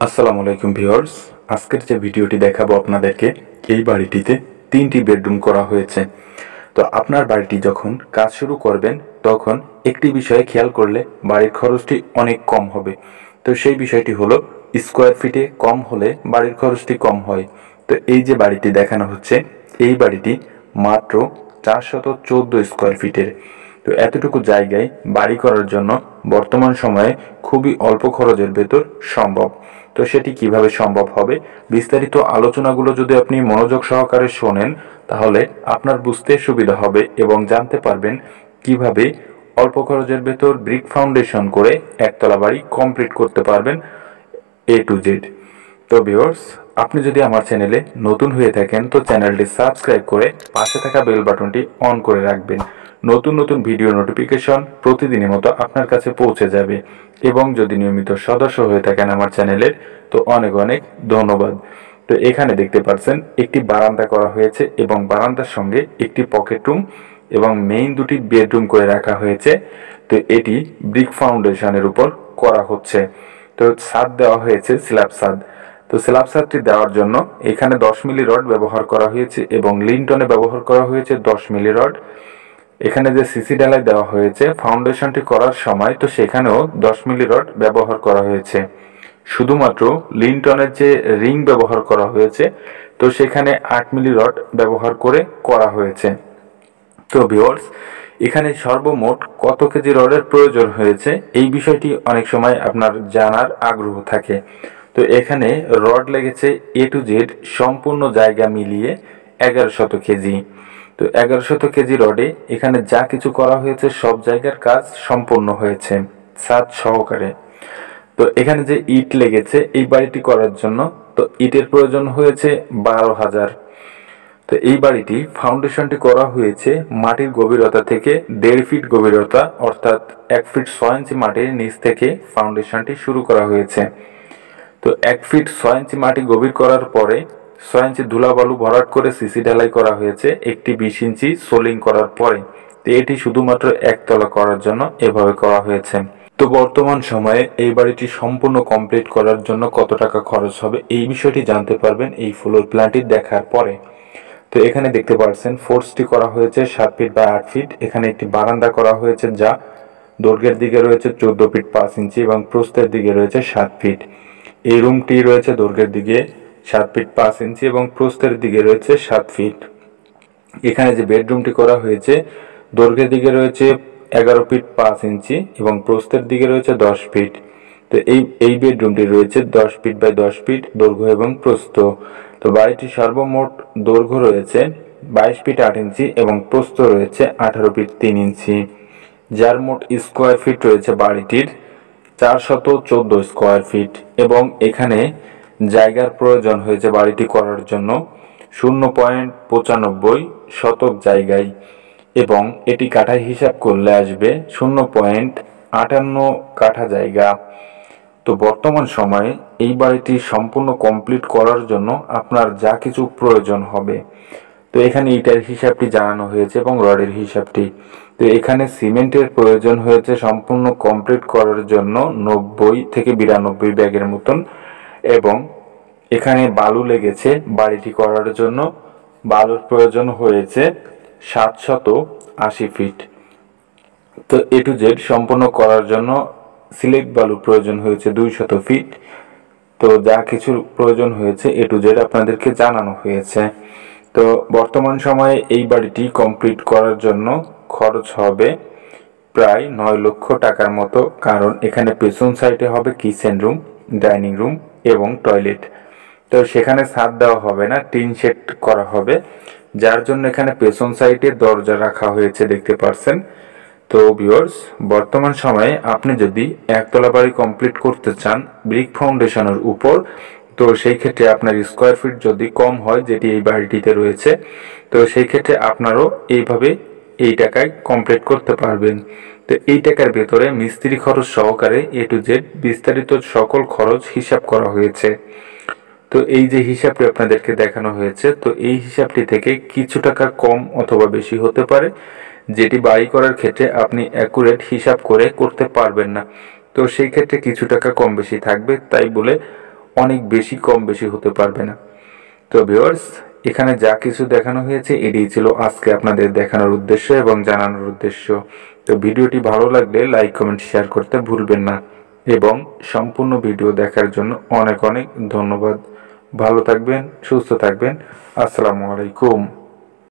আসসালামু আলাইকুম ভিউয়ার্স, আজকের যে ভিডিওটি দেখাবো আপনাদেরকে, এই বাড়িটিতে 3টি বেডরুম করা হয়েছে। তো আপনার বাড়িটি যখন কাজ শুরু করবেন তখন একটি বিষয়ে খেয়াল করলে বাড়ির খরচটি অনেক কম হবে। তো সেই বিষয়টি হলো স্কোয়ার ফিটে কম হলে বাড়ির খরচটি কম হয়। তো এই যে বাড়িটি দেখানো হচ্ছে, এই বাড়িটি মাত্র 414 স্কোয়ার ফিটের। তো এতটুকু জায়গায় বাড়ি করার জন্য বর্তমান সময়ে খুবই অল্প খরচের ভেতর সম্ভব। তো সেটি কিভাবে সম্ভব হবে, বিস্তারিত আলোচনাগুলো যদি আপনি মনোযোগ সহকারে শোনেন তাহলে আপনার বুঝতে সুবিধা হবে এবং জানতে পারবেন কিভাবে অল্প খরচের ভেতর ব্রিক ফাউন্ডেশন করে একতলা বাড়ি কমপ্লিট করতে পারবেন এ টু জেড। তো ভিউয়ার্স, আপনি যদি আমার চ্যানেলে নতুন হয়ে থাকেন তো চ্যানেলটি সাবস্ক্রাইব করে পাশে থাকা বেল বাটনটি অন করে রাখবেন। নতুন নতুন ভিডিও নোটিফিকেশন প্রতিদিনের মতো আপনার কাছে পৌঁছে যাবে। এবং যদি নিয়মিত সদস্য হয়ে থাকেন আমার চ্যানেলের তো অনেক অনেক ধন্যবাদ। তো এখানে দেখতে পাচ্ছেন একটি বারান্দা করা হয়েছে এবং বারান্দার সঙ্গে একটি পকেট রুম এবং মেইন দুটি বেডরুম করে রাখা হয়েছে। তো এটি ব্রিক ফাউন্ডেশনের উপর করা হচ্ছে। তো ছাদ দেওয়া হয়েছে স্ল্যাব ছাদ। তো স্ল্যাব ছাদটি দেওয়ার জন্য এখানে 10 মিলি রড ব্যবহার করা হয়েছে এবং লিন্টনে ব্যবহার করা হয়েছে 10 মিলি রড। এখানে যে সিসি ঢালাই দেওয়া হয়েছে ফাউন্ডেশনটি করার সময়, তো সেখানেও 10 মিলি রড ব্যবহার করা হয়েছে। শুধুমাত্র লিন্টনের যে রিং ব্যবহার করা হয়েছে তো সেখানে 8 মিলি রড ব্যবহার করে করা হয়েছে। তো ভিউয়ার্স, এখানে সর্বমোট কত কেজি রডের প্রয়োজন হয়েছে এই বিষয়টি অনেক সময় আপনার জানার আগ্রহ থাকে। তো এখানে রড লেগেছে এ টু জেড সম্পূর্ণ জায়গা মিলিয়ে 1100 কেজি। তো 1100 কেজি রডে এখানে যা কিছু করা হয়েছে সব জায়গার কাজ সম্পূর্ণ হয়েছে ছাদ সহকারে। তো এখানে যে ইট লেগেছে এই বাড়িটি করার জন্য, তো ইটের প্রয়োজন হয়েছে 12,000। তো এই বাড়িটি ফাউন্ডেশনটি করা হয়েছে মাটির গভীরতা থেকে 1.5 ফিট গভীরতা, অর্থাৎ 1 ফিট 6 ইঞ্চি মাটির নিচ থেকে ফাউন্ডেশনটি শুরু করা হয়েছে। তো 1 ফিট 6 ইঞ্চি মাটি গভীর করার পরে 6 ইঞ্চি ধুলাবালু ভরাট করে সিসি ঢালাই করা হয়েছে একটি 20 ইঞ্চি সোলিং করার পরে। তো এটি শুধুমাত্র একতলা করার জন্য এভাবে করা হয়েছে। তো বর্তমান সময়ে এই বাড়িটি সম্পূর্ণ কমপ্লিট করার জন্য কত টাকা খরচ হবে এই বিষয়টি জানতে পারবেন এই ফ্লোর প্ল্যানটি দেখার পরে। তো এখানে দেখতে পাচ্ছেন ফোর্সটি করা হয়েছে 7 ফিট বাই 8 ফিট। এখানে একটি বারান্দা করা হয়েছে যা দৈর্ঘ্যের দিকে রয়েছে 14 ফিট 5 ইঞ্চি এবং প্রস্থের দিকে রয়েছে 7 ফিট। এই রুমটি রয়েছে দৈর্ঘ্যের দিকে 7 ফিট 5 ইঞ্চি এবং প্রস্থের দিকে রয়েছে 7 ফিট। এখানে যে বেডরুমটি করা হয়েছে দৈর্ঘ্যের দিকে রয়েছে 11 ফিট 5 ইঞ্চি এবং প্রস্থের দিকে রয়েছে 10 ফিট। তো এই বেডরুমটি রয়েছে 10 ফিট বাই 10 ফিট দৈর্ঘ্য এবং প্রস্থ। তো বাড়িটির সর্বমোট দৈর্ঘ্য রয়েছে 22 ফিট 8 ইঞ্চি এবং প্রস্থ রয়েছে 18 ফিট 3 ইঞ্চি, যার মোট স্কোয়ার ফিট রয়েছে বাড়িটির 414 স্কোয়ার ফিট। এবং এখানে জায়গার প্রয়োজন হয়েছে বাড়িটি করার জন্য 0.95 শতক জায়গায় এবং এটি কাঠায় হিসাব করলে আসবে 0.58 কাঠা জায়গা। তো বর্তমান সময়ে এই বাড়িটি সম্পূর্ণ কমপ্লিট করার জন্য আপনার যা কিছু প্রয়োজন হবে, তো এখানে ইটার হিসাবটি জানানো হয়েছে এবং রডের হিসাবটি। তো এখানে সিমেন্টের প্রয়োজন হয়েছে সম্পূর্ণ কমপ্লিট করার জন্য 90 থেকে 92 ব্যাগের মতন এবং এখানে বালু লেগেছে বাড়িটি করার জন্য, বালুর প্রয়োজন হয়েছে 780 ফিট। তো এ টু জেড সম্পূর্ণ করার জন্য সিলেট বালুর প্রয়োজন হয়েছে 200 ফিট। তো যা কিছু প্রয়োজন হয়েছে এ টু জেড আপনাদেরকে জানানো হয়েছে। তো বর্তমান সময়ে এই বাড়িটি কমপ্লিট করার জন্য খরচ হবে প্রায় 9 লক্ষ টাকার মতো, কারণ এখানে পেছন সাইডে হবে কিচেন রুম, ডাইনিং রুম এবং টয়লেট। তো সেখানে ছাদ দেওয়া হবে না, টিন শেড করা হবে, যার জন্য এখানে পেছন সাইডে দরজা রাখা হয়েছে দেখতে পাচ্ছেন। তো ভিউয়ার্স, বর্তমান সময়ে আপনি যদি একতলা বাড়ি কমপ্লিট করতে চান ব্রিক ফাউন্ডেশনের উপর, তো সেই ক্ষেত্রে আপনার স্কোয়ার ফিট যদি কম হয়, যেটি এই বাড়িটিতে রয়েছে, তো সেই ক্ষেত্রে আপনারও এইভাবে এই টাকায় কমপ্লিট করতে পারবেন। তো এই টাকার ভেতরে মিস্ত্রি খরচ সহকারে এ টু জেড বিস্তারিত সকল খরচ হিসাব করা হয়েছে। তো এই যে হিসাবটি আপনাদেরকে দেখানো হয়েছে, তো এই হিসাবটি থেকে কিছু টাকা কম অথবা বেশি হতে পারে, যেটি বাড়ি করার ক্ষেত্রে আপনি অ্যাকুরেট হিসাব করে করতে পারবেন না। তো সেই ক্ষেত্রে কিছু টাকা কম বেশি থাকবে, তাই বলে অনেক বেশি কম বেশি হতে পারবে না। তো ভিউয়ার্স, এখানে যা কিছু দেখানো হয়েছে এটাই ছিল আজকে আপনাদের দেখানোর উদ্দেশ্য এবং জানানোর উদ্দেশ্য। তো ভিডিওটি ভালো লাগলে লাইক কমেন্ট শেয়ার করতে ভুলবেন না এবং সম্পূর্ণ ভিডিও দেখার জন্য অনেক অনেক ধন্যবাদ। ভালো থাকবেন, সুস্থ থাকবেন। আসসালামু আলাইকুম।